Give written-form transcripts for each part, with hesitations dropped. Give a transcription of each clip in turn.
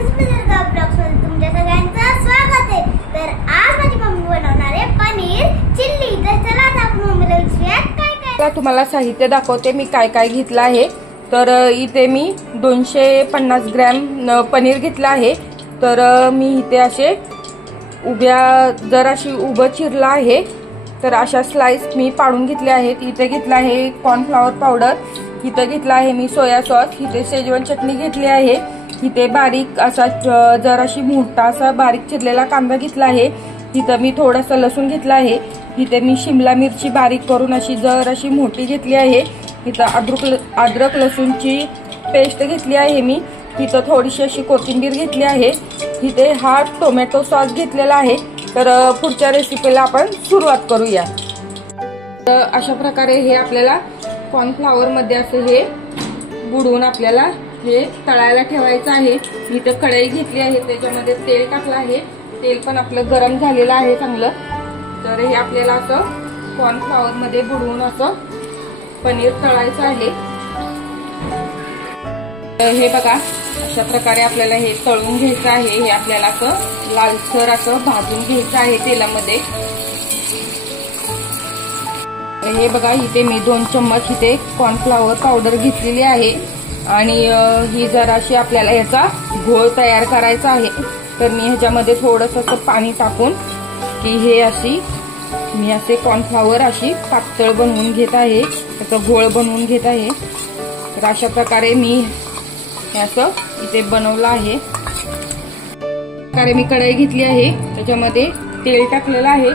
तुमच्या सगळ्यांचं स्वागत आहे। तर आज माझी मम्मी बनवणार आहे पनीर चिल्ली। तर चला आता आपण मम्मीला विचारूया काय काय। तुम्हाला साहित्य दाखवते मी काय काय घेतलं आहे। तर इथे मी 250 ग्रॅम पनीर घेतलं आहे। तर मी इथे असे जराशी उभं चिरलं आहे। तर अशा स्लाइस मी पाडून घेतले आहेत। इथे घेतला आहे कॉर्नफ्लॉवर पावडर, इथे घेतला आहे मी सोया सॉस, इथे शेजवान चटणी घेतली आहे, इथे बारीक असा जराशी मोठा असा बारीक चिरलेला कांदा घेतला आहे, इथं मी थोडासा लसूण घेतला आहे, इथे मी शिमला मिरची बारीक करून अशी जराशी मोठी घेतली आहे, इथं अद्रक लसूणची पेस्ट घेतली आहे मी, इथं थोडीशी अशी कोथिंबीर घेतली आहे, इथे हा टोमॅटो सॉस घेतलेला आहे। तर पुढच्या रेसिपीला आपण सुरुवात करूया। तर अशा प्रकारे हे आपल्याला कॉर्नफ्लॉवर मध्ये असं हे बुडवून आपल्याला हे तळायला ठेवायचं आहे। इथे कढई घेतली आहे, त्याच्यामध्ये तेल टाकलं आहे, तेल पण आपलं गरम झालेलं आहे चांगलं। तर हे आपल्याला असं कॉर्नफ्लॉवर मध्ये बुडवून असं पनीर तळायचं आहे। हे बघा अशा प्रकारे आपल्याला हे तळून घ्यायचं आहे। हे आपल्याला असं लालसर असं भाजून घ्यायचं आहे तेलामध्ये। हे बघा इथे मी 2 चम्मच इथे कॉर्नफ्लॉवर पावडर घेतलेली आहे आणि ही जराशी आपल्याला याचा घोळ तयार करायचा आहे। तर मी ह्याच्यामध्ये थोडंसं पाणी टाकून की हे अशी मी असे कॉर्नफ्लॉवर अशी पातळ बनवून घेत आहे, त्याचा घोळ बनवून घेत आहे। तर अशा प्रकारे मी असं इथे बनवलं आहे। प्रकारे मी कढई घेतली आहे, त्याच्यामध्ये तेल टाकलेलं आहे।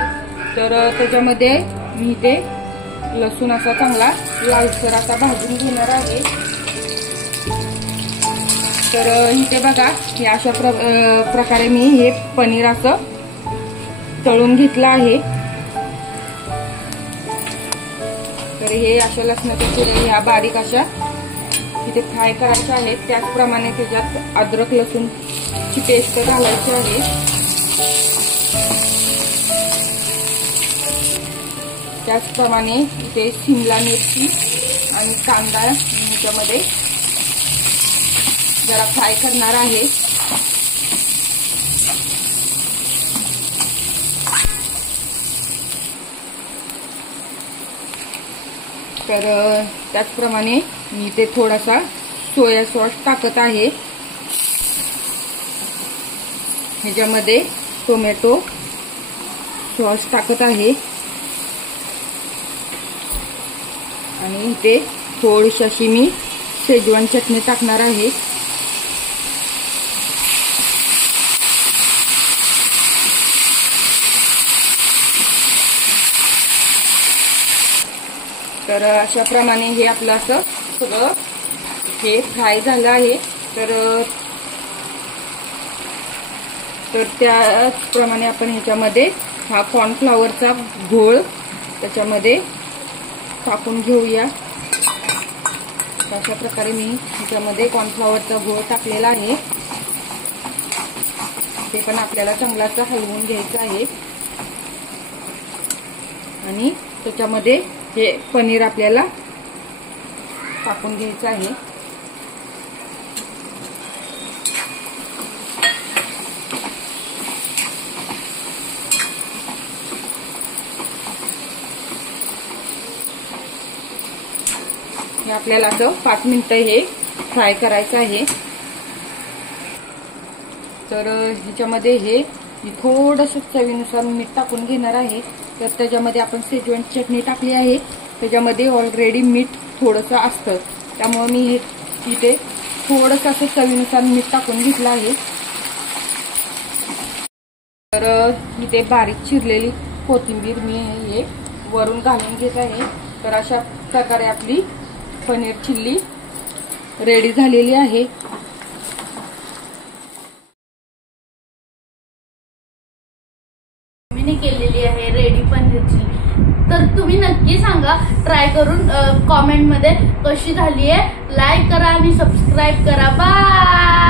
तर त्याच्यामध्ये मी इथे लसूण असा चांगला लालसर असा भाजून घेणार आहे। तर इथे बघा हे अशा प्रकारे मी हे पनीर असं तळून घेतलं आहे। तर हे अशा लसणाच्या चिऱ्या ह्या बारीक अशा इथे फ्राय करायच्या आहेत। त्याचप्रमाणे त्याच्यात अद्रक लसूणची पेस्ट घालायची आहे। त्याचप्रमाणे इथे शिमला मिरची आणि कांदा ह्याच्यामध्ये जरा फ्राय करणार आहे। तर त्याचप्रमाणे मी इथे थोडासा सोया सॉस टाकत आहे। ह्याच्यामध्ये टोमॅटो सॉस टाकत आहे आणि इथे थोडीशी अशी मी शेजवान चटणी टाकणार आहे। तर अशा प्रमाणे हे आपलं असं सगळं हे फ्राय झालं आहे। तर त्याचप्रमाणे आपण ह्याच्यामध्ये हा कॉर्नफ्लॉवरचा घोळ त्याच्यामध्ये टाकून घेऊया। अशा प्रकारे मी ह्याच्यामध्ये कॉर्नफ्लॉवरचा घोळ टाकलेला आहे, ते पण आपल्याला चांगलाच हलवून घ्यायचं आहे आणि त्याच्यामध्ये हे पनीर आपल्याला टाकून घ्यायचं आहे। हे आपल्याला असं 5 मिनिटं हे फ्राय करायचं आहे। तर ह्याच्यामध्ये हे थोडंसं चवीनुसार मीठ टाकून घेणार आहे। तर त्याच्यामध्ये आपण शेजवान चटणी टाकली आहे, त्याच्यामध्ये ऑलरेडी मीठ थोडंसं असतं, त्यामुळे मी इथे थोडंसं असं चवीनुसार मीठ टाकून घेतलं आहे। तर इथे बारीक चिरलेली कोथिंबीर मी हे वरून घालून घेत आहे। तर अशा प्रकारे आपली पनीर चिल्ली रेडी झालेली आहे। मी केलेली आहे रेडी पनीर चिल्ली। तर तुम्ही नक्की सांगा ट्राय करून कमेंट मध्ये कशी झाली आहे। लाईक करा आणि सबस्क्राईब करा। बाय।